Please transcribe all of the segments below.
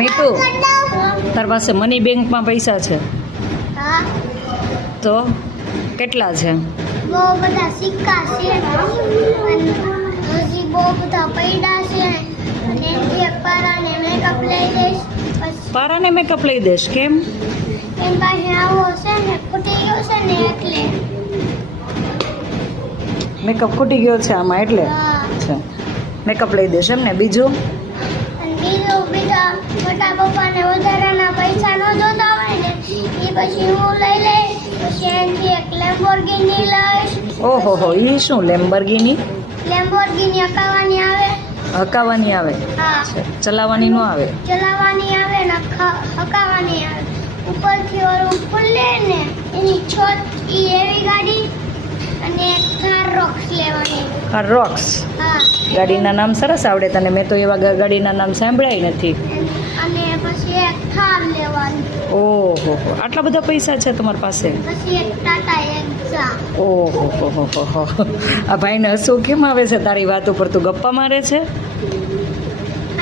મીઠુ તાર પાસે મની બેંકમાં પૈસા છે હા તો કેટલા છે? બહુ બધા સિક્કા છે અને હજી બહુ બધા પૈડા છે અને એક પારાને મેકઅપ લઈ દઈશ પછી પારાને મેકઅપ લઈ દેશ કેમ? એમ પાસે આવો છે ને ફૂટી ગયો છે ને એટલે મેકઅપ ખૂટી ગયો છે આમાં એટલે હા છે મેકઅપ લઈ દેશ એમ ને? બીજું અને બીજા મોટા પપ્પાને વધારાના પૈસા ન જોતા હોય ને એ પછી હું લઈ લઈશ પછી એનાથી એક લેમ્બોર્ગિની લઈશ. ઓહો હો ઈ શું લેમ્બોર્ગિની? લેમ્બોર્ગિની હકાવવાની આવે. હકાવાની આવે હા છે ચલાવવાની ન આવે? ચલાવવાની આવે ને હકાવવાની આવે. ઉપરથી ઓલું ખુલે ને એની છત ઈ એવી ગાડી અને થાર રોક્સ લેવાની. આ રોક્સ હા ગાડીના નામ સરસ આવડે તને. મેં તો એવા ગાડીના નામ સાંભળ્યા નથી. અને પછી એક થાર લેવાની. ઓહો હો આટલા બધા પૈસા છે તમારી પાસે? પછી એક ટાટા એક્ઝા. ઓહો હો હો આ ભાઈને હસવું કેમ આવે છે તારી વાત ઉપર? તું ગપ્પા મારે છે?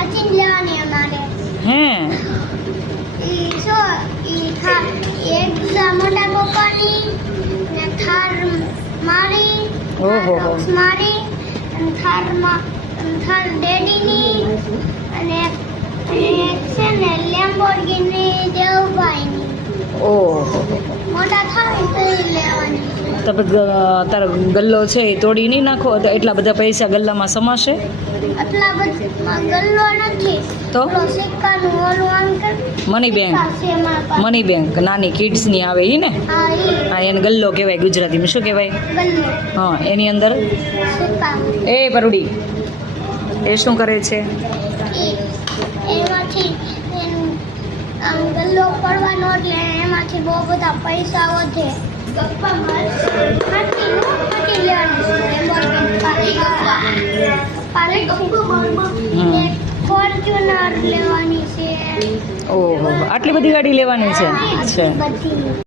આચીન લેવાની અમારે. હે ઈ જો ઈ થાર એક્ઝા મોટા પપ્પાની ને થાર મારી. ઓહો હો મારી અને થાર ડેડીની અને એક છે ને લેમ્બોર્ગિની દેવભાઈની. ઓહો મોટા થાય તો ઈ લેવાની. તમે તારો ગલ્લો છે એ તોડી નહીં નાખો? તો એટલા બધા પૈસા ગલ્લામાં સમાશે? આટલા બધા ગલ્લો નથી તો? ઓલો સિક્કાનું ઓલું અંકલ મની બેંક. છે મારા પાસે. મની બેંક નાની કિડ્સની આવે એ ને? હા ઈ હા એને ગલ્લો કહેવાય ગુજરાતીમાં. શું કહેવાય? ગલ્લો હા એની અંદર સિક્કા એ પરુડી એ શું કરે છે? એમાંથી એનું આમ ગલ્લો પડવાનો એટલે એમાંથી બહુ બધા પૈસા વધે. ફાટી લેવાની ફોર્ચ્યુનર લેવાની છે. ઓહો આટલી બધી ગાડી લેવાની છે? છે બધી